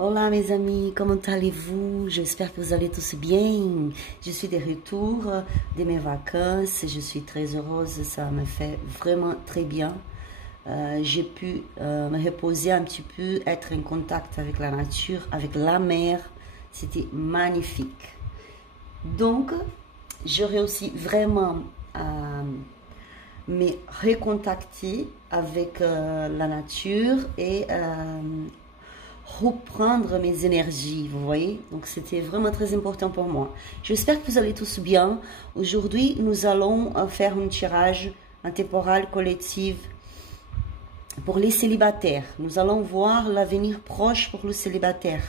Hola mes amis, comment allez-vous? J'espère que vous allez tous bien. Je suis de retour de mes vacances. Je suis très heureuse, ça me fait vraiment très bien. J'ai pu me reposer un petit peu, être en contact avec la nature, avec la mer. C'était magnifique. Donc, j'aurais aussi vraiment me recontacter avec la nature et reprendre mes énergies, vous voyez. Donc c'était vraiment très important pour moi. J'espère que vous allez tous bien. Aujourd'hui, nous allons faire un tirage intemporel collectif pour les célibataires. Nous allons voir l'avenir proche pour le célibataire.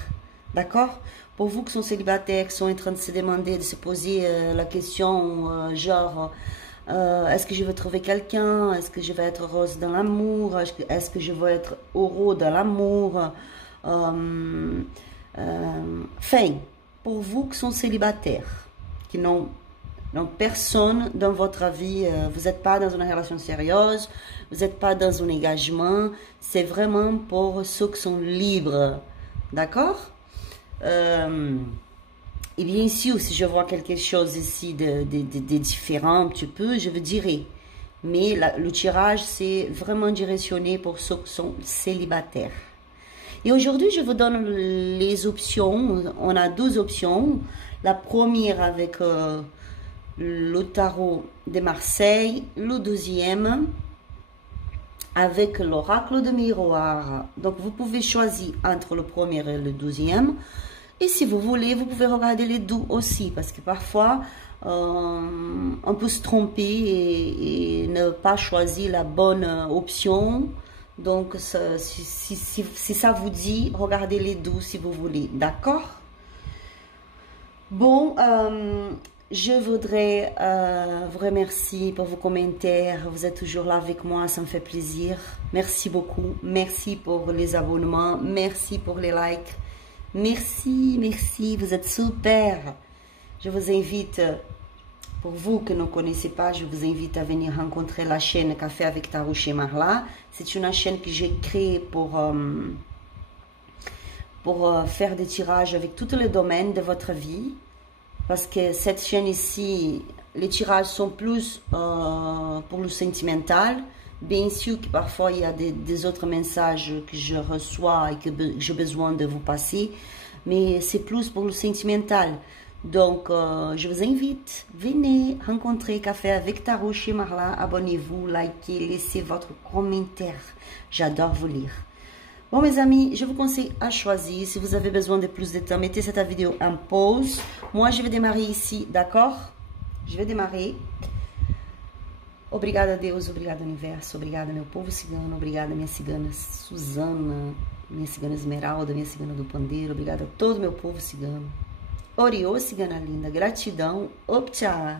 D'accord? Pour vous qui sont célibataires, qui sont en train de se demander, de se poser la question genre est-ce que je vais trouver quelqu'un? Est-ce que je vais être heureuse dans l'amour? Est-ce que je vais être heureux dans l'amour? Enfin, pour vous qui sont célibataires, qui n'ont personne dans votre vie, vous n'êtes pas dans une relation sérieuse, vous n'êtes pas dans un engagement, c'est vraiment pour ceux qui sont libres, d'accord? Et bien sûr, si je vois quelque chose ici de différent un petit peu, je vous dirai. Mais le tirage, c'est vraiment directionné pour ceux qui sont célibataires. Et aujourd'hui, je vous donne les options. On a deux options. La première avec le tarot de Marseille. Le deuxième avec l'oracle de miroir. Donc, vous pouvez choisir entre le premier et le deuxième. Et si vous voulez, vous pouvez regarder les deux aussi. Parce que parfois, on peut se tromper et ne pas choisir la bonne option. Donc, si ça vous dit, regardez les deux si vous voulez. D'accord? Bon, je voudrais vous remercier pour vos commentaires. Vous êtes toujours là avec moi, ça me fait plaisir. Merci beaucoup. Merci pour les abonnements. Merci pour les likes. Merci, merci. Vous êtes super. Je vous invite... Pour vous qui ne connaissez pas, je vous invite à venir rencontrer la chaîne Café avec Tarot chez Marla. C'est une chaîne que j'ai créée pour faire des tirages avec tous les domaines de votre vie. Parce que cette chaîne ici, les tirages sont plus pour le sentimental. Bien sûr que parfois il y a des autres messages que je reçois et que j'ai besoin de vous passer. Mais c'est plus pour le sentimental. Donc, je vous invite, venez rencontrer Café avec Tarot chez Marla. Abonnez-vous, likez, laissez votre commentaire. J'adore vous lire. Bon, mes amis, je vous conseille à choisir. Si vous avez besoin de plus de temps, mettez cette vidéo en pause. Moi, je vais démarrer ici, d'accord? Je vais démarrer. Obrigada, Deus. Obrigada, Universo. Obrigada, meu povo cigano. Obrigada, minha cigana Suzana. Minha cigana Esmeralda. Minha cigana do Pandeiro. Obrigada a todo meu povo cigano. Oriô, cigana linda, gratidão, optia.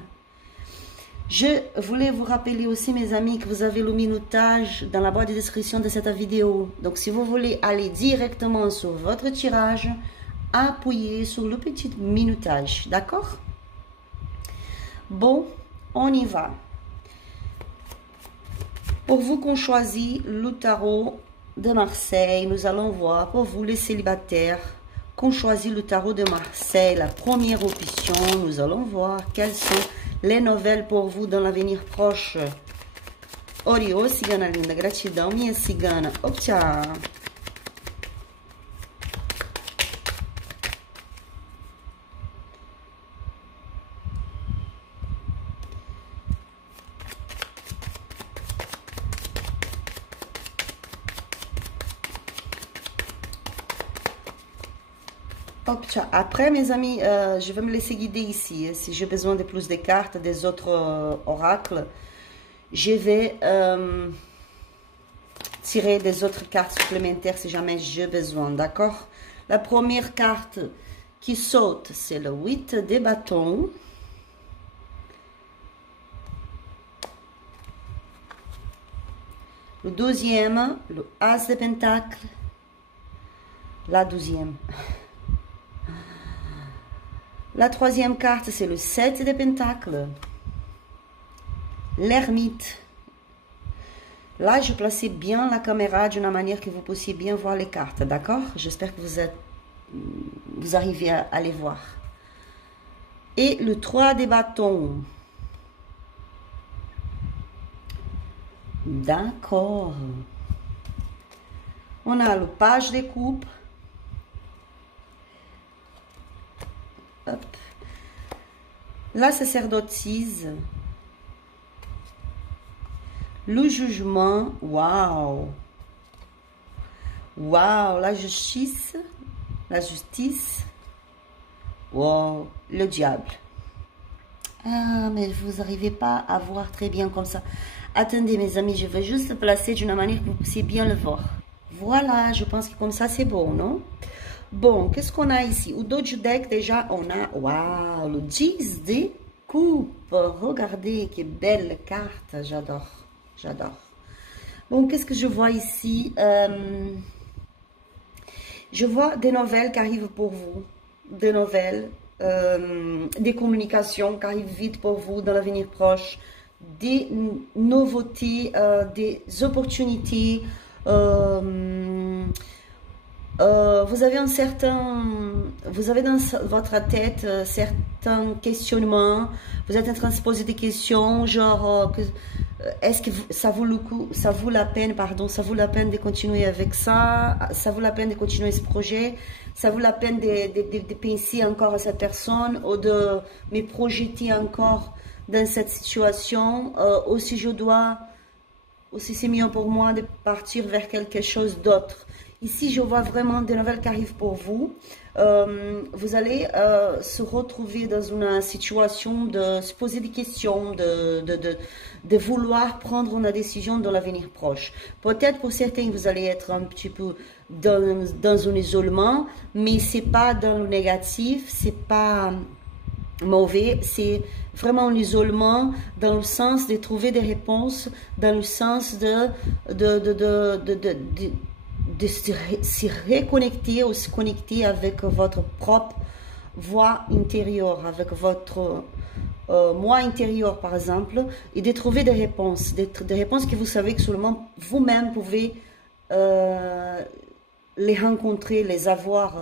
Je voulais vous rappeler aussi, mes amis, que vous avez le minutage dans la barre de description de cette vidéo. Donc, si vous voulez aller directement sur votre tirage, appuyez sur le petit minutage, d'accord? Bon, on y va. Pour vous qu'on choisit le tarot de Marseille, nous allons voir pour vous les célibataires qu'on choisit le tarot de Marseille, la première option. Nous allons voir quelles sont les nouvelles pour vous dans l'avenir proche. Oriô, cigana linda, gratidão, minha cigana. Optia. Après, mes amis, je vais me laisser guider ici. Si j'ai besoin de plus de cartes, des autres oracles, je vais tirer des autres cartes supplémentaires si jamais j'ai besoin, d'accord? La première carte qui saute, c'est le 8 de bâtons. Le deuxième, le As de Pentacle. La 12e. La troisième carte, c'est le 7 de Pentacle. L'ermite. Là, je plaçais bien la caméra d'une manière que vous puissiez bien voir les cartes, d'accord? J'espère que vous êtes vous arrivez à les voir. Et le 3 des bâtons. D'accord. On a le page des coupes. Hop. La sacerdotise. Le jugement. Waouh. Waouh. La justice. La justice. Wow. Le diable. Ah, mais vous n'arrivez pas à voir très bien comme ça. Attendez, mes amis, je vais juste le placer d'une manière que vous puissiez bien le voir. Voilà, je pense que comme ça, c'est bon, non? Bon, qu'est-ce qu'on a ici? Au dos du deck, déjà, on a, waouh, le 10 des coupes. Regardez, quelle belle carte. J'adore, j'adore. Bon, qu'est-ce que je vois ici? Je vois des nouvelles qui arrivent pour vous. Des nouvelles, des communications qui arrivent vite pour vous dans l'avenir proche. Des nouveautés, des opportunités. Vous avez dans votre tête certains questionnements. Vous êtes en train de se poser des questions, genre est-ce que ça vaut le coup, ça vaut la peine, pardon, ça vaut la peine de continuer avec ça, ça vaut la peine de continuer ce projet, ça vaut la peine de penser encore à cette personne ou de me projeter encore dans cette situation, aussi je dois, aussi c'est mieux pour moi de partir vers quelque chose d'autre. Ici, je vois vraiment des nouvelles qui arrivent pour vous. Vous allez se retrouver dans une situation de se poser des questions, de vouloir prendre une décision dans l'avenir proche. Peut-être pour certains, vous allez être un petit peu dans un isolement, mais c'est pas dans le négatif, c'est pas mauvais, c'est vraiment un isolement dans le sens de trouver des réponses, dans le sens de se reconnecter ou se connecter avec votre propre voix intérieure, avec votre moi intérieur par exemple, et de trouver des réponses que vous savez que seulement vous-même pouvez les rencontrer, les avoir.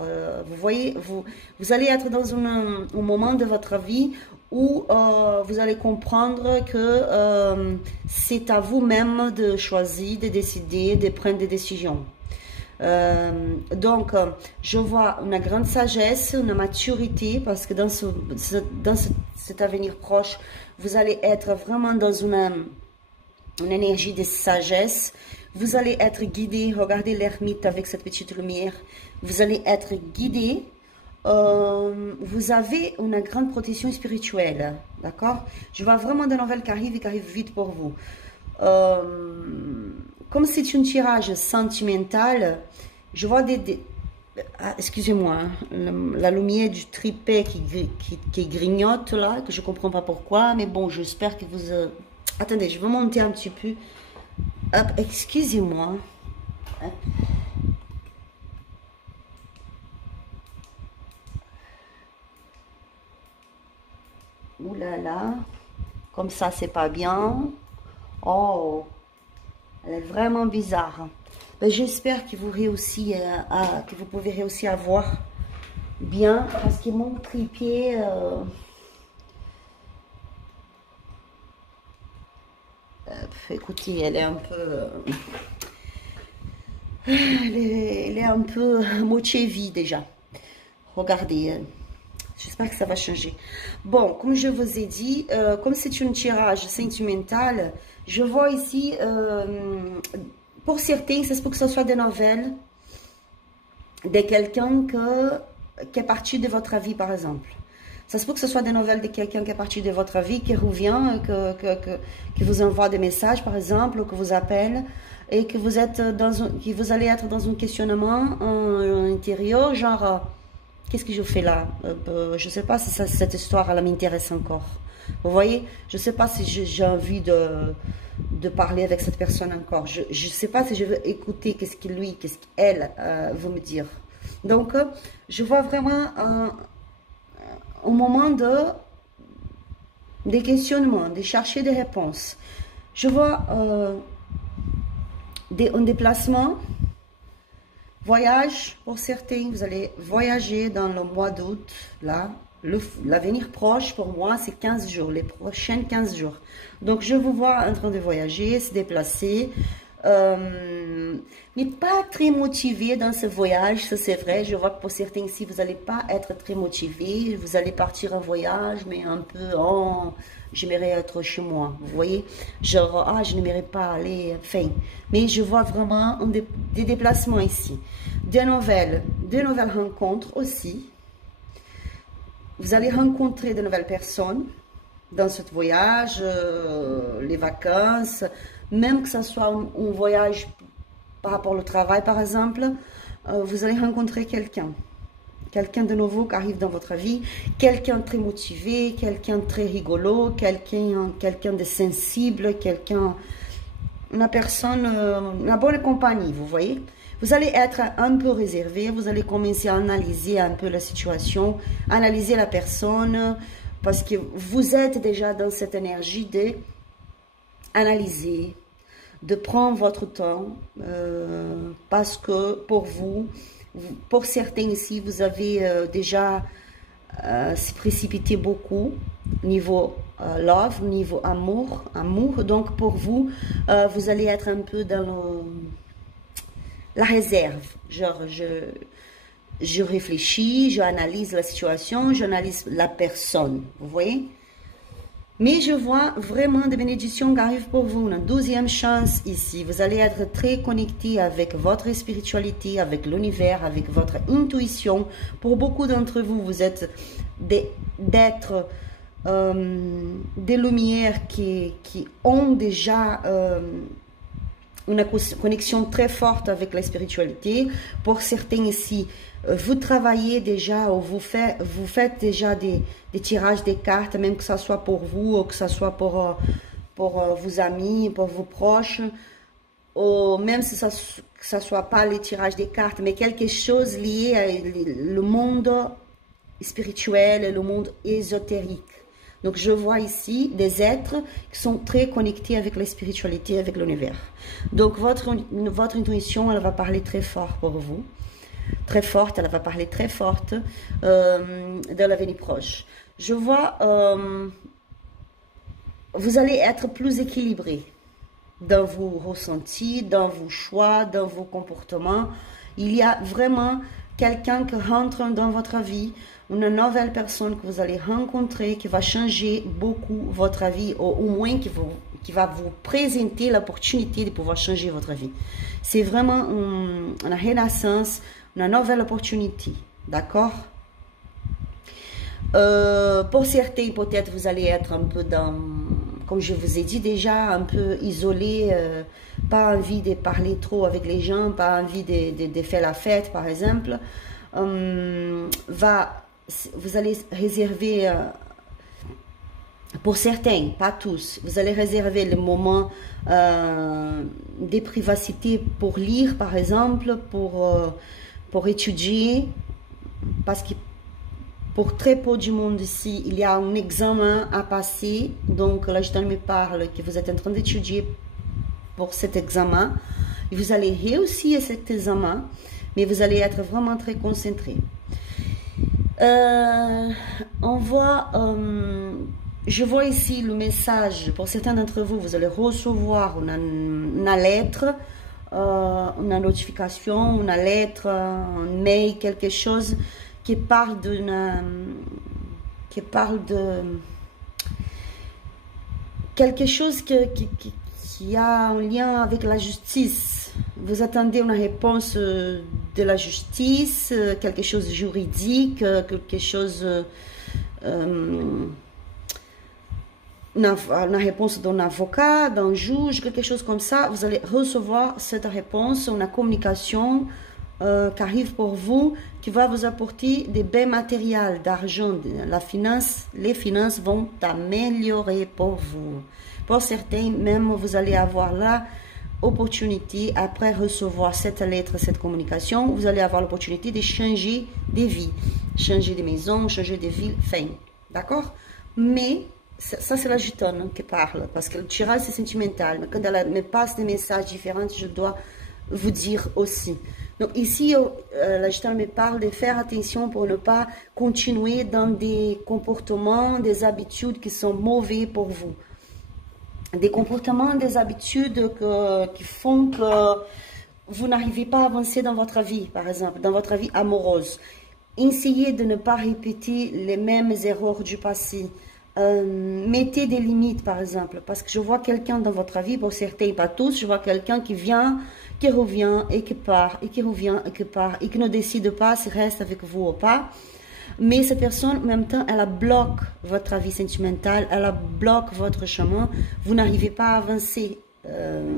Vous voyez, vous allez être dans un moment de votre vie où vous allez comprendre que c'est à vous-même de choisir, de décider, de prendre des décisions. Donc, je vois une grande sagesse, une maturité, parce que dans cet avenir proche, vous allez être vraiment dans une énergie de sagesse. Vous allez être guidé. Regardez l'ermite avec cette petite lumière. Vous allez être guidé. Vous avez une grande protection spirituelle. D'accord? Je vois vraiment des nouvelles qui arrivent et qui arrivent vite pour vous. Comme c'est un tirage sentimental, je vois ah, excusez-moi, hein, la lumière du tripet qui grignote là, que je ne comprends pas pourquoi, mais bon, j'espère que vous... Attendez, je vais monter un petit peu. Hop, excusez-moi. Ouh là là, comme ça, c'est pas bien. Oh, elle est vraiment bizarre. Ben, j'espère que vous réussissez que vous pouvez réussir à voir bien, parce que mon trépied écoutez, elle est un peu elle est un peu mochée-vie déjà. Regardez, j'espère que ça va changer. Bon, comme je vous ai dit, comme c'est un tirage sentimental, je vois ici, pour certains, c'est pour que ce soit des nouvelles de quelqu'un qui est parti de votre vie, par exemple. Ça se peut que ce soit des nouvelles de quelqu'un qui est parti de votre vie, qui revient, qui vous envoie des messages, par exemple, ou que vous appelle, et que vous allez être dans un questionnement intérieur, genre, qu'est-ce que je fais là? Je ne sais pas si cette histoire, elle m'intéresse encore. Vous voyez? Je ne sais pas si j'ai envie de parler avec cette personne encore. Je ne sais pas si je veux écouter qu'est-ce qu'elle veut me dire. Donc, je vois vraiment au moment des questionnements, de chercher des réponses. Je vois un déplacement Voyage, pour certains, vous allez voyager dans le mois d'août, là. L'avenir proche, pour moi, c'est 15 jours, les prochains 15 jours. Donc, je vous vois en train de voyager, se déplacer, mais pas très motivé dans ce voyage, ça c'est vrai. Je vois que pour certains ici, vous n'allez pas être très motivé. Vous allez partir en voyage, mais un peu, oh, j'aimerais être chez moi. Vous voyez, genre, ah, je n'aimerais pas aller, enfin. Mais je vois vraiment des déplacements ici. De nouvelles rencontres aussi. Vous allez rencontrer de nouvelles personnes dans ce voyage, les vacances, même que ce soit un voyage par rapport au travail, par exemple, vous allez rencontrer quelqu'un de nouveau qui arrive dans votre vie, quelqu'un de très motivé, quelqu'un de très rigolo, quelqu'un de sensible, une bonne compagnie, vous voyez. Vous allez être un peu réservé, vous allez commencer à analyser un peu la situation, analyser la personne, parce que vous êtes déjà dans cette énergie d'analyser, de prendre votre temps, parce que pour vous, pour certains ici, vous avez déjà se précipité beaucoup, niveau love, niveau amour, donc pour vous, vous allez être un peu dans la réserve, genre je réfléchis, j'analyse la situation, j'analyse la personne, vous voyez. Mais je vois vraiment des bénédictions qui arrivent pour vous, une deuxième chance ici. Vous allez être très connecté avec votre spiritualité, avec l'univers, avec votre intuition. Pour beaucoup d'entre vous, vous êtes d'êtres, des lumières qui ont déjà une connexion très forte avec la spiritualité. Pour certains ici, vous travaillez déjà ou vous faites déjà des tirages des cartes, même que ce soit pour vous ou que ce soit pour vos amis, pour vos proches, ou même si ça ne soit pas les tirages des cartes, mais quelque chose lié à le monde spirituel et le monde ésotérique. Donc, je vois ici des êtres qui sont très connectés avec la spiritualité, avec l'univers. Donc, votre intuition, elle va parler très fort pour vous. Très forte, elle va parler très forte dans l'avenir proche. Je vois, vous allez être plus équilibré dans vos ressentis, dans vos choix, dans vos comportements. Il y a vraiment quelqu'un qui rentre dans votre vie, une nouvelle personne que vous allez rencontrer, qui va changer beaucoup votre vie, ou au moins qui va vous présenter l'opportunité de pouvoir changer votre vie. C'est vraiment une renaissance, une nouvelle opportunité, d'accord? Pour certains, peut-être vous allez être un peu dans, comme je vous ai dit déjà, un peu isolé, pas envie de parler trop avec les gens, pas envie de faire la fête, par exemple. Vous allez réserver, pour certains, pas tous, vous allez réserver le moment de privacité pour lire, par exemple, pour étudier, parce que pour très peu du monde ici, il y a un examen à passer. Donc, l'agent me parle que vous êtes en train d'étudier pour cet examen. Et vous allez réussir cet examen, mais vous allez être vraiment très concentré. Je vois ici le message. Pour certains d'entre vous, vous allez recevoir une lettre, une notification, une lettre, un mail, quelque chose qui parle de quelque chose qui a un lien avec la justice. Vous attendez une réponse de la justice, quelque chose de juridique, quelque chose, une réponse d'un avocat, d'un juge, quelque chose comme ça. Vous allez recevoir cette réponse, une communication qui arrive pour vous, qui va vous apporter des biens matériels, d'argent, les finances vont améliorer pour vous. Pour certains, même vous allez avoir l'opportunité, après recevoir cette lettre, cette communication, vous allez avoir l'opportunité de changer de vie, changer de maison, changer de ville, fin, d'accord? Mais ça c'est la gitane qui parle, parce que le tirage c'est sentimental, mais quand elle me passe des messages différents, je dois vous dire aussi. Donc ici, la Gestalt me parle de faire attention pour ne pas continuer dans des comportements, des habitudes qui sont mauvais pour vous. Des comportements, des habitudes qui font que vous n'arrivez pas à avancer dans votre vie, par exemple, dans votre vie amoureuse. Essayez de ne pas répéter les mêmes erreurs du passé. Mettez des limites, par exemple, parce que je vois quelqu'un dans votre vie, pour certains, pas tous, je vois quelqu'un qui vient, qui revient et qui part, et qui revient et qui part, et qui ne décide pas s'il reste avec vous ou pas. Mais cette personne, en même temps, elle bloque votre vie sentimentale, elle bloque votre chemin, vous n'arrivez pas à avancer.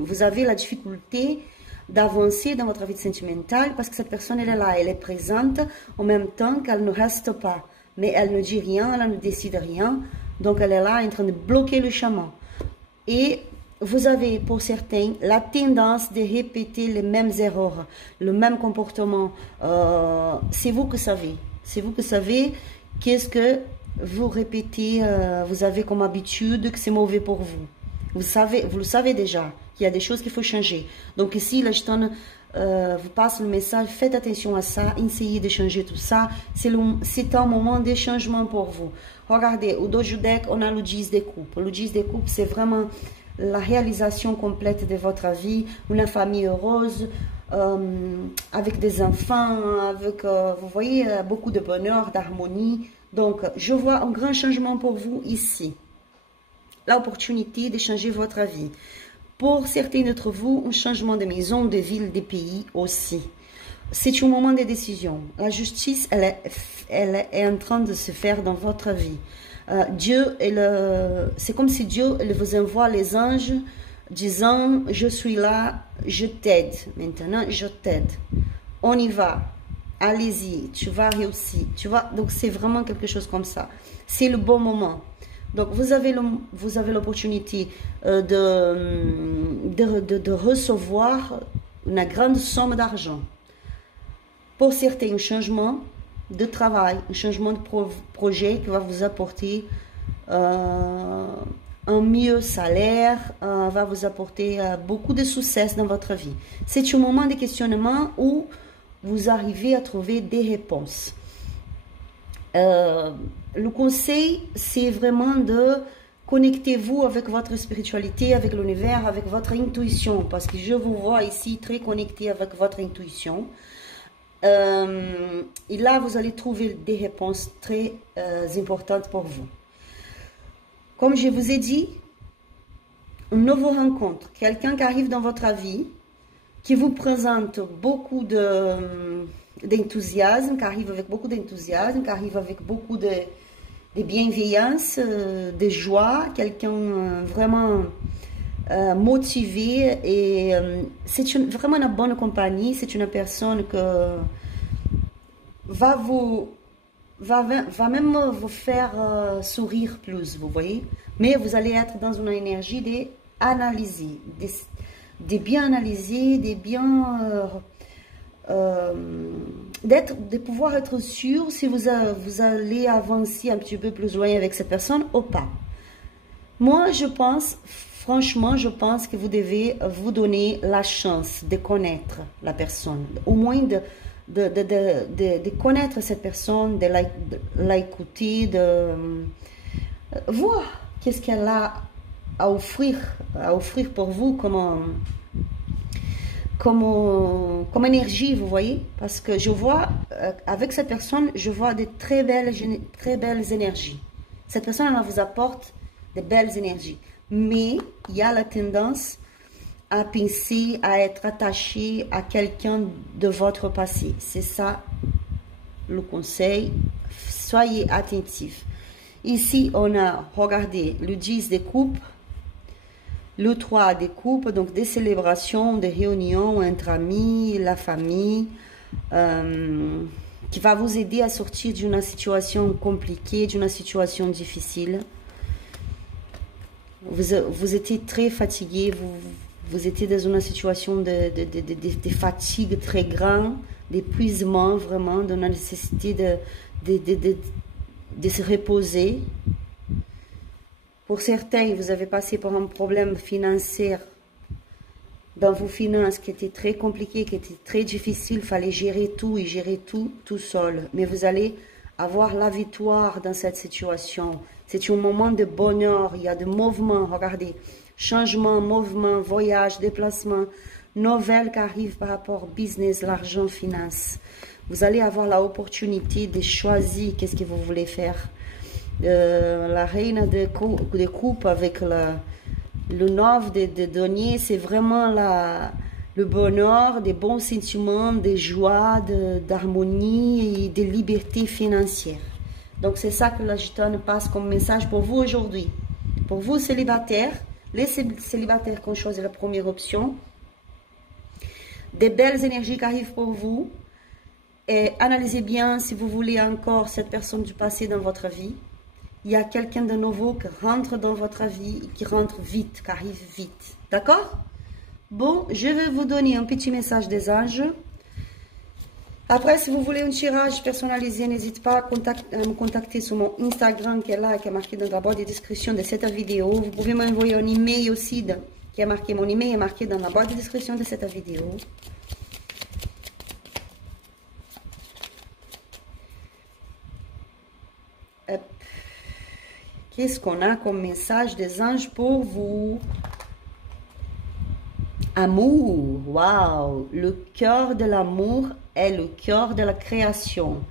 Vous avez la difficulté d'avancer dans votre vie sentimentale parce que cette personne, elle est là, elle est présente, en même temps qu'elle ne reste pas. Mais elle ne dit rien, elle ne décide rien. Donc, elle est là en train de bloquer le chemin. Et vous avez, pour certains, la tendance de répéter les mêmes erreurs, le même comportement. C'est vous qui savez. C'est vous qui savez qu'est-ce que vous répétez, vous avez comme habitude que c'est mauvais pour vous. Vous le savez déjà, qu'il y a des choses qu'il faut changer. Donc ici, la Gestalt vous passe le message, faites attention à ça, essayez de changer tout ça. C'est un moment de changement pour vous. Regardez, au dos du deck, on a le 10 de coupe. Le 10 de coupe, c'est vraiment la réalisation complète de votre vie, une famille heureuse, avec des enfants, avec, vous voyez, beaucoup de bonheur, d'harmonie. Donc, je vois un grand changement pour vous ici. L'opportunité de changer votre vie. Pour certains d'entre vous, un changement de maison, de ville, de pays aussi. C'est un moment de décision. La justice, elle est en train de se faire dans votre vie. Dieu, c'est comme si Dieu vous envoie les anges disant, je suis là, je t'aide. Maintenant, je t'aide. On y va. Allez-y, tu vas réussir. Tu vois? Donc, c'est vraiment quelque chose comme ça. C'est le bon moment. Donc, vous avez l'opportunité de recevoir une grande somme d'argent. Pour certains, un changement de travail, un changement de projet qui va vous apporter un mieux salaire, va vous apporter beaucoup de succès dans votre vie. C'est un moment de questionnement où vous arrivez à trouver des réponses. Le conseil, c'est vraiment de connecter-vous avec votre spiritualité, avec l'univers, avec votre intuition, parce que je vous vois ici très connecté avec votre intuition. Et là, vous allez trouver des réponses très importantes pour vous. Comme je vous ai dit, une nouvelle rencontre, quelqu'un qui arrive dans votre vie, qui vous présente beaucoup d'enthousiasme, qui arrive avec beaucoup d'enthousiasme, qui arrive avec beaucoup de bienveillance, de joie, quelqu'un vraiment motivé, et c'est vraiment une bonne compagnie, c'est une personne que va même vous faire sourire plus, vous voyez, mais vous allez être dans une énergie d'analyser, de bien analyser, de bien de pouvoir être sûr si vous allez avancer un petit peu plus loin avec cette personne ou pas. Moi, je pense, franchement, je pense que vous devez vous donner la chance de connaître la personne, au moins de connaître cette personne, de l'écouter, de voir qu'est-ce qu'elle a à offrir pour vous comme énergie, vous voyez, parce que je vois, avec cette personne, je vois de très belles énergies. Cette personne, elle vous apporte de belles énergies, mais il y a la tendance à penser, à être attaché à quelqu'un de votre passé. C'est ça le conseil, soyez attentifs. Ici, on a, regardez, le 10 de coupe, le 3 des coupes, donc des célébrations, des réunions entre amis, la famille, qui va vous aider à sortir d'une situation compliquée, d'une situation difficile. Vous étiez très fatigué, vous étiez dans une situation de fatigue très grande, d'épuisement vraiment, de la nécessité de se reposer. Pour certains, vous avez passé par un problème financier dans vos finances qui étaient très compliquées, qui étaient très difficiles, il fallait gérer tout et gérer tout seul. Mais vous allez avoir la victoire dans cette situation. C'est un moment de bonheur, il y a de mouvement, regardez, changement, mouvement, voyage, déplacement, nouvelles qui arrivent par rapport au business, l'argent, finance. Vous allez avoir l'opportunité de choisir qu'est-ce que vous voulez faire. La reine de coupe avec le 9 de denier, c'est vraiment le bonheur, des bons sentiments, de joie, d'harmonie et de liberté financière. Donc c'est ça que la gitane passe comme message pour vous aujourd'hui. Pour vous célibataires, les célibataires qui ont choisi la première option, des belles énergies qui arrivent pour vous. Et analysez bien si vous voulez encore cette personne du passé dans votre vie. Il y a quelqu'un de nouveau qui rentre dans votre vie, qui rentre vite, qui arrive vite. D'accord? Bon, je vais vous donner un petit message des anges. Après, si vous voulez un tirage personnalisé, n'hésitez pas à me contacter sur mon Instagram qui est là, qui est marqué dans la barre de description de cette vidéo. Vous pouvez m'envoyer un email aussi, qui est marqué, mon email est marqué dans la barre de description de cette vidéo. Qu'est-ce qu'on a comme message des anges pour vous? Amour, waouh! Le cœur de l'amour est le cœur de la création.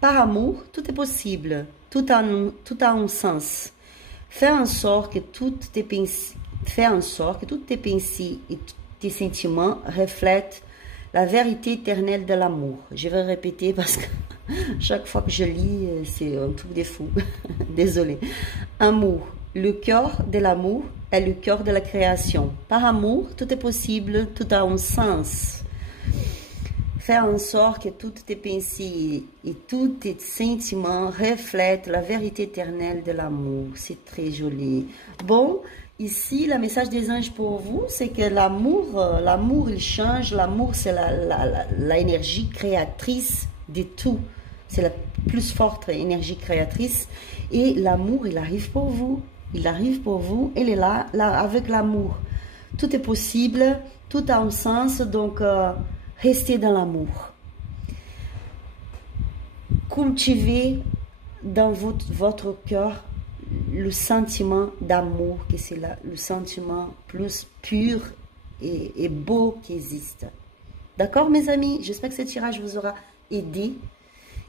Par amour, tout est possible, tout a un sens. Fais en sorte que toutes tes pensées et tes sentiments reflètent la vérité éternelle de l'amour. Je vais répéter parce que chaque fois que je lis, c'est un truc de fou. Désolé. Amour. Le cœur de l'amour est le cœur de la création. Par amour, tout est possible, tout a un sens. Fais en sorte que toutes tes pensées et tous tes sentiments reflètent la vérité éternelle de l'amour. C'est très joli. Bon, ici, le message des anges pour vous, c'est que l'amour, il change. L'amour, c'est l'énergie créatrice de tout. C'est la plus forte énergie créatrice. Et l'amour, il arrive pour vous. Il arrive pour vous. Il est là avec l'amour. Tout est possible. Tout a un sens. Donc, restez dans l'amour. Cultivez dans votre cœur le sentiment d'amour, que c'est le sentiment plus pur et beau qui existe. D'accord, mes amis? J'espère que ce tirage vous aura aidé.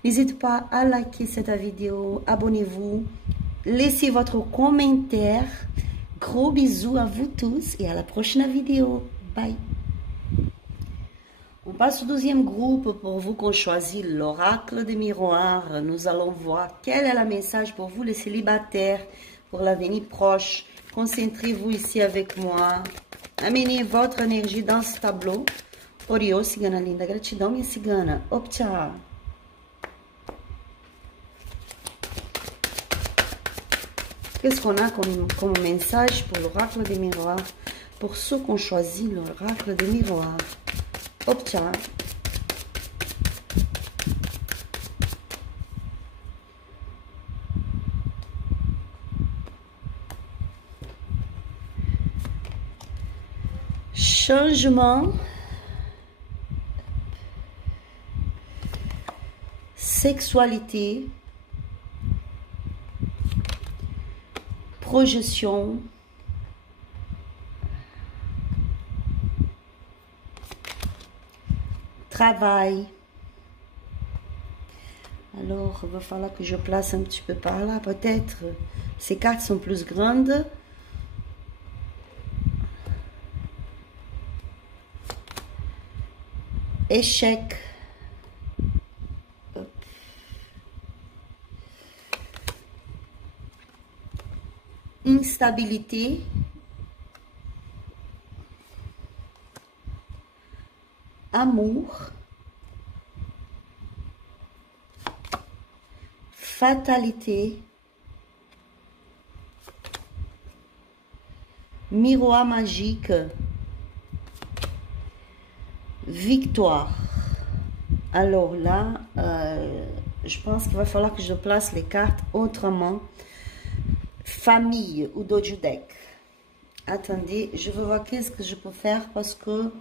N'hésitez pas à liker cette vidéo, abonnez-vous, laissez votre commentaire. Gros bisous à vous tous et à la prochaine vidéo. Bye. On passe au deuxième groupe pour vous qu'on choisit l'oracle des miroirs. Nous allons voir quel est le message pour vous les célibataires pour l'avenir proche. Concentrez-vous ici avec moi. Amenez votre énergie dans ce tableau. Oriô, cigana linda. Gratidão, minha cigana. Optcha. Qu'est-ce qu'on a comme message pour l'oracle des miroirs? Pour ceux qui ont choisi l'oracle des miroirs. Optcha. Changement. Sexualité. Projection. Travail. Alors, il va falloir que je place un petit peu par là. Peut-être, ces cartes sont plus grandes. Échec. Instabilité. Amour. Fatalité. Miroir magique. Victoire. Alors là, je pense qu'il va falloir que je place les cartes autrement. Famille ou d'autres deck. Attendez, je vais voir qu'est-ce que je peux faire parce que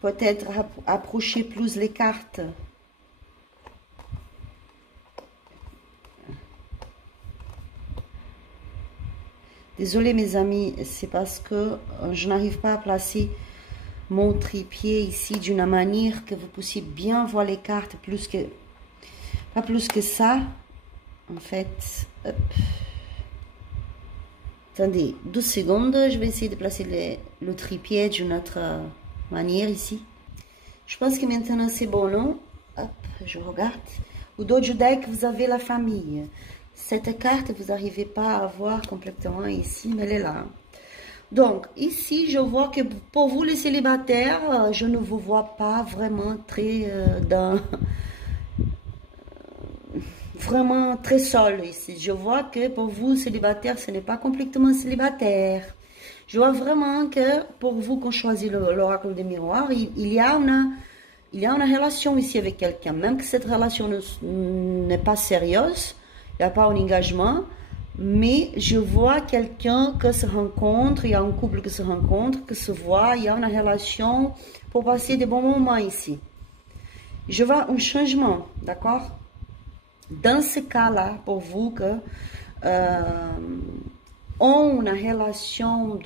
peut-être approcher plus les cartes. Désolée mes amis, c'est parce que je n'arrive pas à placer mon trépied ici d'une manière que vous puissiez bien voir les cartes, pas plus que ça, en fait. Hop. Attendez, 12 secondes, je vais essayer de placer le trépied d'une autre manière ici. Je pense que maintenant c'est bon, non? Hop, je regarde. Au dos du deck, vous avez la famille. Cette carte, vous n'arrivez pas à voir complètement ici, mais elle est là. Donc, ici, je vois que pour vous, les célibataires, je ne vous vois pas vraiment très vraiment très seul ici. Je vois que pour vous, célibataire, ce n'est pas complètement célibataire. Je vois vraiment que pour vous, qu'on choisit l'oracle des miroirs, il y a une relation ici avec quelqu'un. Même que cette relation n'est pas sérieuse, il n'y a pas un engagement, mais je vois quelqu'un qui se rencontre, il y a un couple qui se rencontre, qui se voit, il y a une relation pour passer de bons moments ici. Je vois un changement, d'accord? Dans ce cas-là, pour vous que ont une relation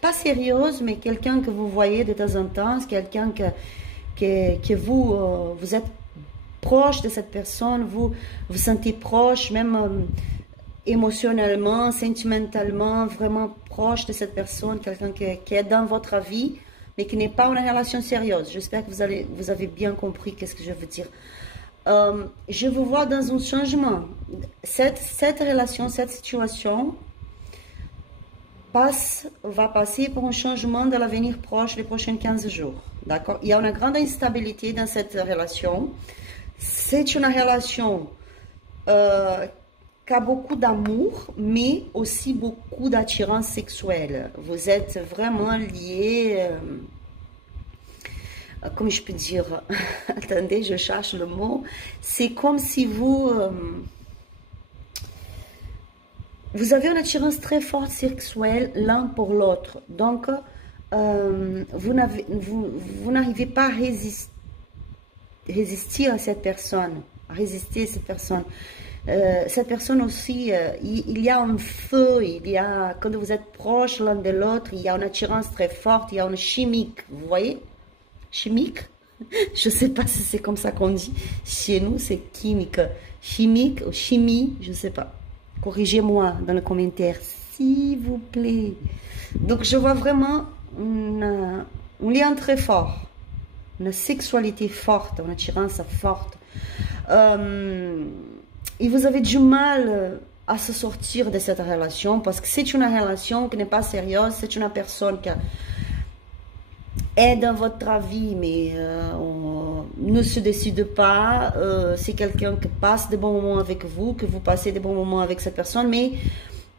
pas sérieuse, mais quelqu'un que vous voyez de temps en temps, quelqu'un que vous êtes proche de cette personne, vous vous sentez proche, même émotionnellement, sentimentalement, vraiment proche de cette personne, quelqu'un qui est dans votre vie, mais qui n'est pas une relation sérieuse. J'espère que vous avez bien compris qu'est-ce que je veux dire. Je vous vois dans un changement. Cette relation, cette situation va passer pour un changement de l'avenir proche les prochains 15 jours. D'accord? Il y a une grande instabilité dans cette relation. C'est une relation qui a beaucoup d'amour, mais aussi beaucoup d'attirance sexuelle. Vous êtes vraiment liés, comment je peux dire, attendez, je cherche le mot. C'est comme si vous avez une attirance très forte sexuelle l'un pour l'autre. Donc, vous n'arrivez pas à résister à cette personne, cette personne aussi, il y a un feu, quand vous êtes proches l'un de l'autre, il y a une attirance très forte, il y a une chimique, vous voyez? Chimique? Je ne sais pas si c'est comme ça qu'on dit. Chez nous, c'est chimique. Chimique ou chimie, je ne sais pas. Corrigez-moi dans les commentaires, s'il vous plaît. Donc, je vois vraiment un lien très fort. Une sexualité forte, une attirance forte. Et vous avez du mal à se sortir de cette relation parce que c'est une relation qui n'est pas sérieuse, c'est une personne qui est dans votre vie mais ne se décide pas, c'est quelqu'un qui passe de bons moments avec vous, que vous passez de bons moments avec cette personne, mais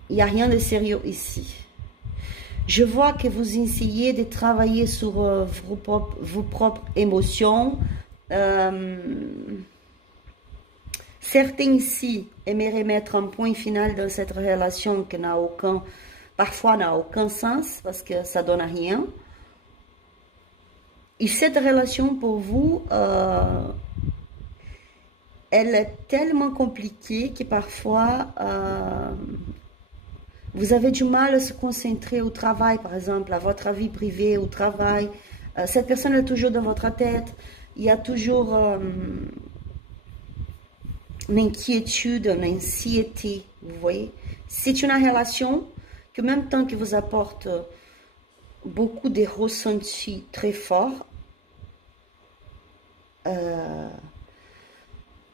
il n'y a rien de sérieux ici. Je vois que vous essayez de travailler sur vos propres émotions. Certains ici aimeraient mettre un point final dans cette relation qui parfois n'a aucun sens parce que ça donne rien. Et cette relation pour vous, elle est tellement compliquée que parfois vous avez du mal à se concentrer au travail, par exemple, à votre vie privée, au travail. Cette personne est toujours dans votre tête. Il y a toujours une inquiétude, une anxiété, vous voyez. C'est une relation que même temps que vous apporte beaucoup de ressentis très forts,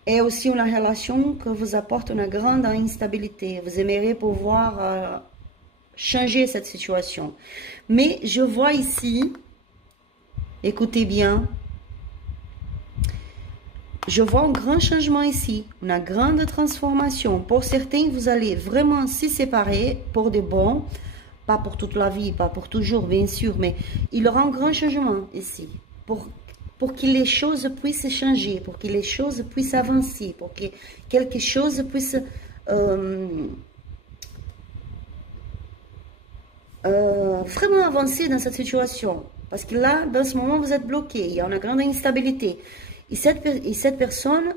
est aussi une relation que vous apporte une grande instabilité. Vous aimeriez pouvoir changer cette situation. Mais je vois ici, écoutez bien, je vois un grand changement ici, une grande transformation. Pour certains, vous allez vraiment se séparer pour de bon, pas pour toute la vie, pas pour toujours, bien sûr, mais il y aura un grand changement ici. Pour que les choses puissent changer, pour que les choses puissent avancer, pour que quelque chose puisse vraiment avancer dans cette situation. Parce que là, dans ce moment, vous êtes bloqué. Il y a une grande instabilité. Et cette personne,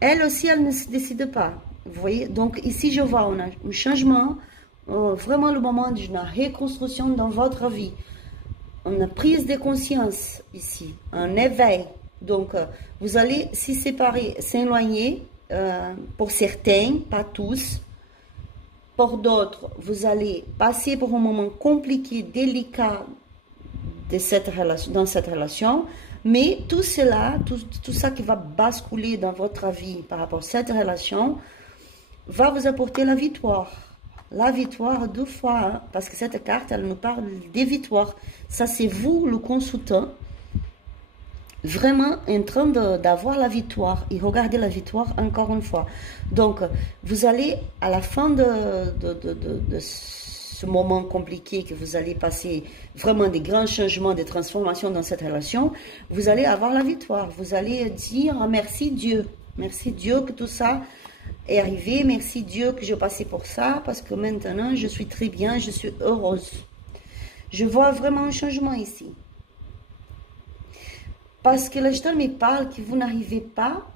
elle aussi, elle ne se décide pas. Vous voyez? Donc ici, je vois on a un changement, vraiment le moment d'une reconstruction dans votre vie. On a prise de conscience ici, un éveil. Donc, vous allez s'y séparer, s'éloigner, pour certains, pas tous. Pour d'autres, vous allez passer pour un moment compliqué, délicat de cette relation, dans cette relation. Mais tout cela, tout ça qui va basculer dans votre vie par rapport à cette relation, va vous apporter la victoire. La victoire 2 fois, hein, parce que cette carte, elle nous parle des victoires. Ça, c'est vous, le consultant, vraiment en train d'avoir la victoire. Et regardez la victoire encore une fois. Donc, vous allez, à la fin de ce moment compliqué que vous allez passer, vraiment des grands changements, des transformations dans cette relation, vous allez avoir la victoire. Vous allez dire merci Dieu. Merci Dieu que tout ça est arrivé. Merci Dieu que j'ai passé pour ça, parce que maintenant, je suis très bien, je suis heureuse. Je vois vraiment un changement ici. Parce que l'instant me parle que vous n'arrivez pas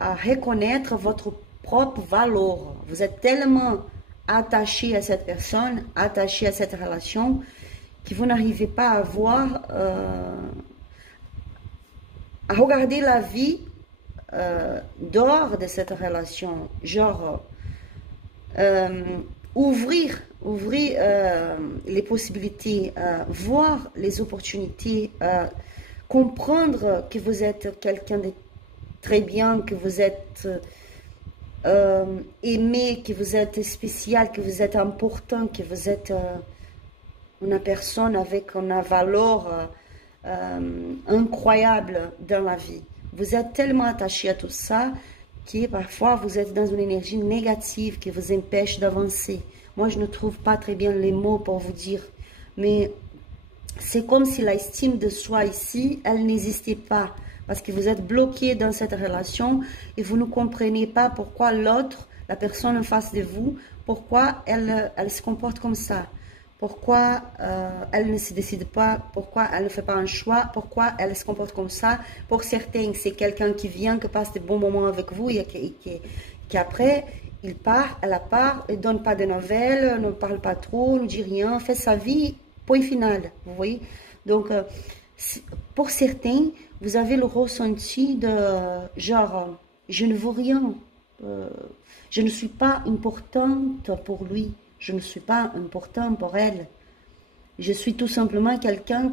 à reconnaître votre propre valeur. Vous êtes tellement attaché à cette personne, attaché à cette relation, que vous n'arrivez pas à voir, à regarder la vie dehors de cette relation. Genre, ouvrir les possibilités, voir les opportunités, comprendre que vous êtes quelqu'un de très bien, que vous êtes aimé, que vous êtes spécial, que vous êtes important, que vous êtes une personne avec une valeur incroyable dans la vie. Vous êtes tellement attaché à tout ça que parfois vous êtes dans une énergie négative qui vous empêche d'avancer. Moi, je ne trouve pas très bien les mots pour vous dire, mais c'est comme si l'estime de soi ici, elle n'existait pas, parce que vous êtes bloqué dans cette relation et vous ne comprenez pas pourquoi l'autre, la personne en face de vous, pourquoi elle se comporte comme ça, pourquoi elle ne se décide pas, pourquoi elle ne fait pas un choix, pourquoi elle se comporte comme ça. Pour certains, c'est quelqu'un qui vient, qui passe de bons moments avec vous et qui après, il part, elle part, ne donne pas de nouvelles, ne parle pas trop, ne dit rien, fait sa vie, point final, vous voyez. Donc, pour certains, vous avez le ressenti de genre, je ne vaux rien, je ne suis pas importante pour lui, je ne suis pas important pour elle. Je suis tout simplement quelqu'un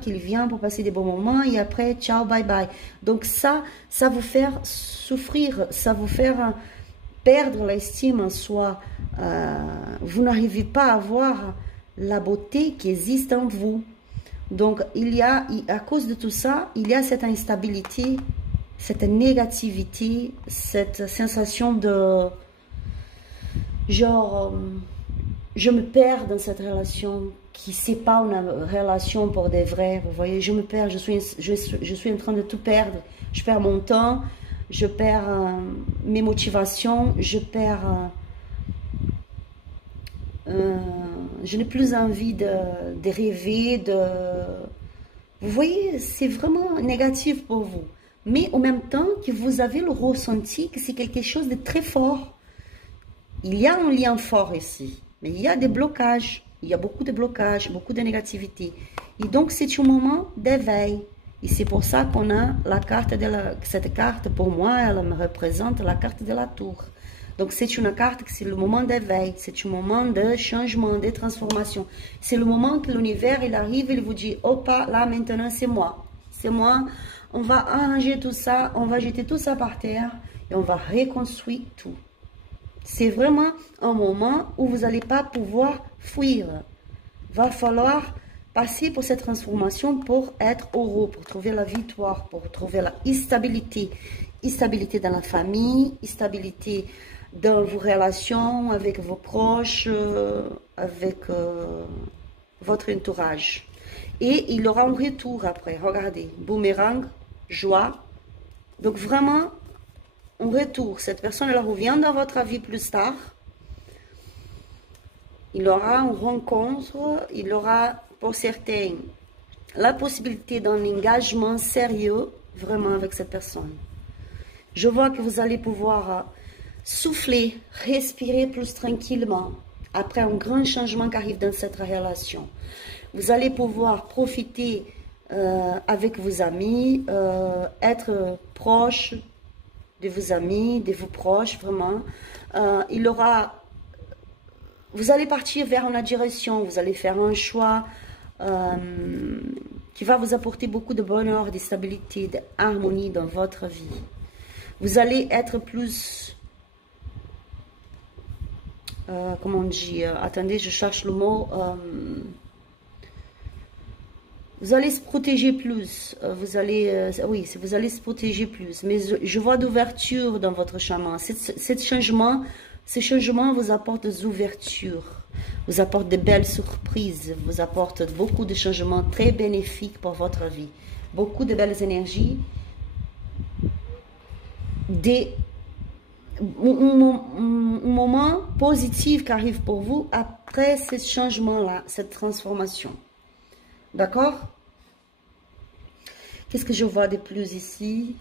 qui vient pour passer des bons moments et après, ciao, bye bye. Donc ça vous fait souffrir, ça vous fait perdre l'estime en soi. Vous n'arrivez pas à voir la beauté qui existe en vous. Donc, à cause de tout ça, il y a cette instabilité, cette négativité, cette sensation de genre, je me perds dans cette relation qui n'est pas une relation pour des vrais. Vous voyez, je me perds, je suis en train de tout perdre. Je perds mon temps, je perds mes motivations, je perds... je n'ai plus envie de rêver, Vous voyez, c'est vraiment négatif pour vous. Mais en même temps, que vous avez le ressenti que c'est quelque chose de très fort. Il y a un lien fort ici, mais il y a des blocages. Il y a beaucoup de blocages, beaucoup de négativité. Et donc, c'est un moment d'éveil. Et c'est pour ça qu'on a la carte cette carte, pour moi, elle me représente la carte de la tour. Donc, c'est une carte que c'est le moment d'éveil, c'est un moment de changement, de transformation. C'est le moment que l'univers, il arrive, il vous dit, opa, là, maintenant, c'est moi. C'est moi, on va arranger tout ça, on va jeter tout ça par terre et on va reconstruire tout. C'est vraiment un moment où vous n'allez pas pouvoir fuir. Va falloir passer pour cette transformation pour être heureux, pour trouver la victoire, pour trouver la stabilité. Stabilité dans la famille, stabilité dans vos relations avec vos proches, avec votre entourage. Et il aura un retour après. Regardez, boomerang, joie. Donc vraiment, en retour, cette personne, elle revient dans votre vie plus tard. Il aura une rencontre, il aura pour certains la possibilité d'un engagement sérieux vraiment avec cette personne. Je vois que vous allez pouvoir souffler, respirer plus tranquillement après un grand changement qui arrive dans cette relation. Vous allez pouvoir profiter avec vos amis, être proche de vos amis, de vos proches, vraiment. Vous allez partir vers une direction, vous allez faire un choix qui va vous apporter beaucoup de bonheur, de stabilité, d'harmonie dans votre vie. Vous allez être plus... comment on dit, attendez, je cherche le mot. Vous allez se protéger plus. Oui, vous allez se protéger plus. Mais je vois d'ouverture dans votre chemin. Ces changements vous apportent des ouvertures, vous apportent de belles surprises, vous apportent beaucoup de changements très bénéfiques pour votre vie. Beaucoup de belles énergies. Un moment positif qui arrive pour vous après ce changement-là, cette transformation. D'accord? Qu'est-ce que je vois de plus ici?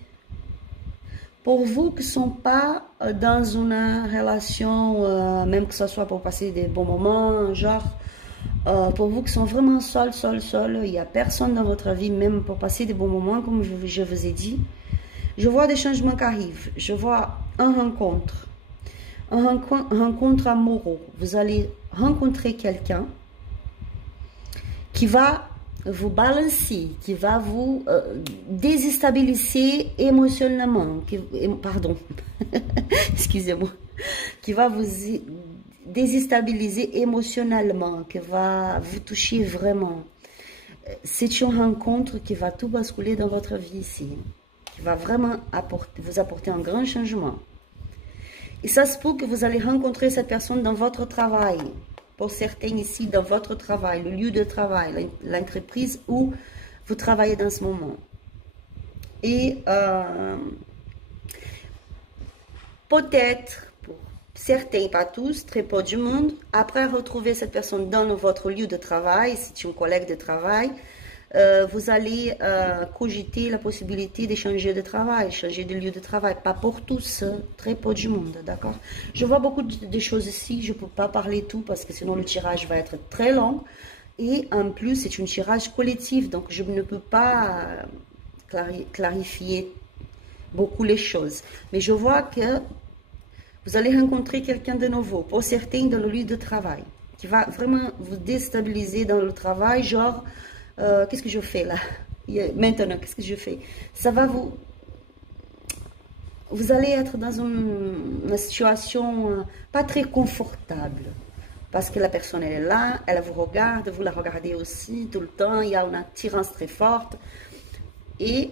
Pour vous qui ne sont pas dans une relation, même que ce soit pour passer des bons moments, genre, pour vous qui sont vraiment seuls, il n'y a personne dans votre vie, même pour passer des bons moments, comme je vous ai dit, je vois des changements qui arrivent. Je vois une rencontre amoureux. Vous allez rencontrer quelqu'un qui va vous balancer, qui va vous déstabiliser émotionnellement, pardon, excusez-moi, qui va vous déstabiliser émotionnellement, qui va vous toucher vraiment. C'est une rencontre qui va tout basculer dans votre vie ici, qui va vraiment vous apporter un grand changement. Et ça se peut que vous allez rencontrer cette personne dans votre travail. Pour certains ici, dans votre travail, le lieu de travail, l'entreprise où vous travaillez dans ce moment. Et peut-être, pour certains, pas tous, très peu du monde, après retrouver cette personne dans votre lieu de travail, si c'est un collègue de travail, vous allez cogiter la possibilité de changer de travail, changer de lieu de travail. Pas pour tous, très peu du monde, d'accord? Je vois beaucoup de choses ici, je ne peux pas parler tout parce que sinon le tirage va être très long. Et en plus, c'est un tirage collectif, donc je ne peux pas clarifier beaucoup les choses. Mais je vois que vous allez rencontrer quelqu'un de nouveau, pour certains dans le lieu de travail, qui va vraiment vous déstabiliser dans le travail, genre... qu'est-ce que je fais là? Maintenant, qu'est-ce que je fais? Ça va vous allez être dans une situation pas très confortable. Parce que la personne, elle est là, elle vous regarde, vous la regardez aussi tout le temps, il y a une attirance très forte. Et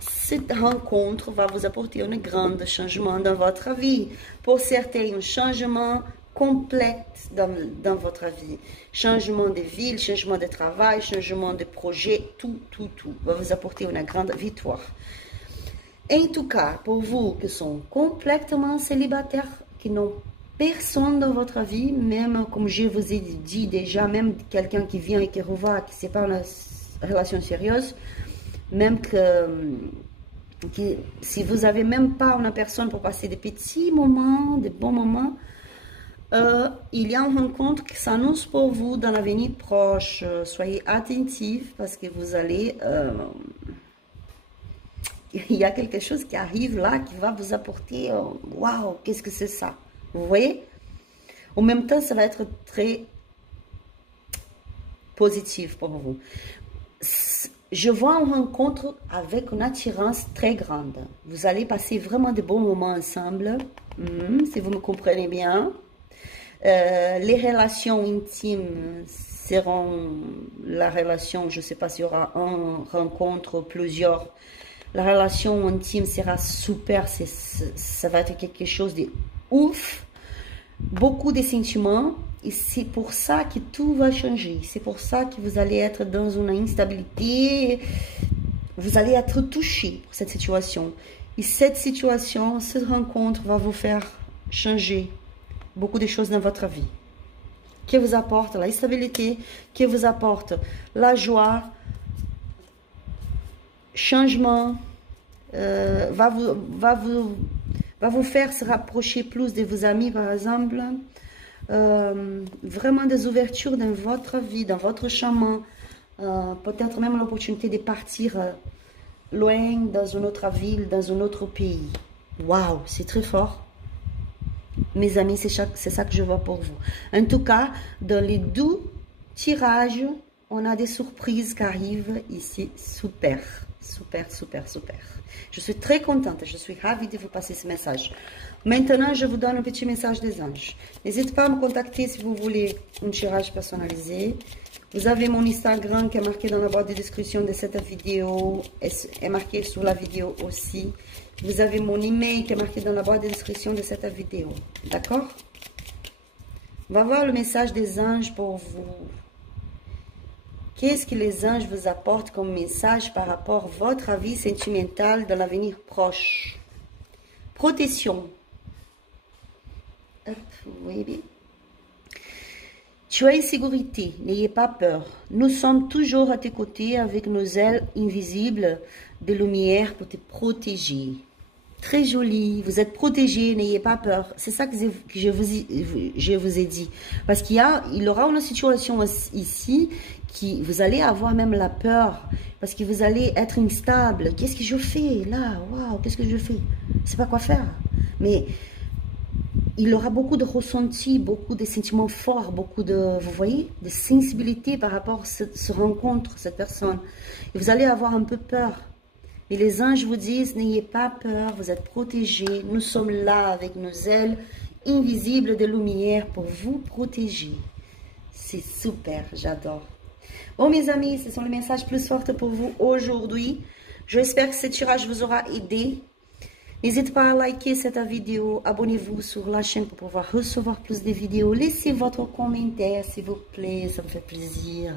cette rencontre va vous apporter un grand changement dans votre vie. Pour certains, un changement complète dans votre vie. Changement de ville, changement de travail, changement de projet, tout va vous apporter une grande victoire. En tout cas, pour vous qui sont complètement célibataires, qui n'ont personne dans votre vie, même comme je vous ai dit déjà, même quelqu'un qui vient et qui revoit, qui n'est pas une relation sérieuse, même que si vous n'avez même pas une personne pour passer des petits moments, des bons moments, il y a une rencontre qui s'annonce pour vous dans l'avenir proche. Soyez attentifs parce que vous allez... il y a quelque chose qui arrive là qui va vous apporter... Waouh, qu'est-ce que c'est ça? Vous voyez? En même temps, ça va être très positif pour vous. Je vois une rencontre avec une attirance très grande. Vous allez passer vraiment de bons moments ensemble, si vous me comprenez bien. Les relations intimes seront la relation, je ne sais pas s'il y aura une rencontre ou plusieurs. La relation intime sera super, ça va être quelque chose de ouf, beaucoup de sentiments, et c'est pour ça que tout va changer. C'est pour ça que vous allez être dans une instabilité, vous allez être touché pour cette situation. Et cette situation, cette rencontre va vous faire changer beaucoup de choses dans votre vie. Qui vous apporte la stabilité, qui vous apporte la joie, changement, va vous faire se rapprocher plus de vos amis, par exemple. Vraiment des ouvertures dans votre vie, dans votre chemin. Peut-être même l'opportunité de partir loin, dans une autre ville, dans un autre pays. Waouh, c'est très fort. Mes amis, c'est ça que je vois pour vous. En tout cas, dans les 2 tirages, on a des surprises qui arrivent ici. Super, super, super, super. Je suis très contente, je suis ravie de vous passer ce message. Maintenant, je vous donne un petit message des anges. N'hésitez pas à me contacter si vous voulez un tirage personnalisé. Vous avez mon Instagram qui est marqué dans la boîte de description de cette vidéo, est marqué sur la vidéo aussi. Vous avez mon email qui est marqué dans la boîte de description de cette vidéo. D'accord? On va voir le message des anges pour vous. Qu'est-ce que les anges vous apportent comme message par rapport à votre vie sentimentale dans l'avenir proche? Protection. Hop, oui, bien. Tu es en sécurité, n'ayez pas peur. Nous sommes toujours à tes côtés avec nos ailes invisibles de lumière pour te protéger. Très joli, vous êtes protégé, n'ayez pas peur. C'est ça que je vous ai dit. Parce qu'il y aura une situation ici qui vous allez avoir même la peur. Parce que vous allez être instable. Qu'est-ce que je fais là? Waouh, qu'est-ce que je fais? Je ne sais pas quoi faire. Mais il aura beaucoup de ressentis, beaucoup de sentiments forts, beaucoup de, vous voyez, de sensibilité par rapport à cette rencontre, cette personne. Et vous allez avoir un peu peur. Mais les anges vous disent, n'ayez pas peur, vous êtes protégés. Nous sommes là avec nos ailes invisibles de lumière pour vous protéger. C'est super, j'adore. Bon, mes amis, ce sont les messages plus forts pour vous aujourd'hui. J'espère que ce tirage vous aura aidé. N'hésitez pas à liker cette vidéo, abonnez-vous sur la chaîne pour pouvoir recevoir plus de vidéos. Laissez votre commentaire, s'il vous plaît, ça me fait plaisir.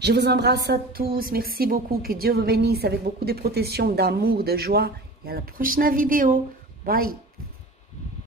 Je vous embrasse à tous, merci beaucoup, que Dieu vous bénisse avec beaucoup de protection, d'amour, de joie. Et à la prochaine vidéo. Bye.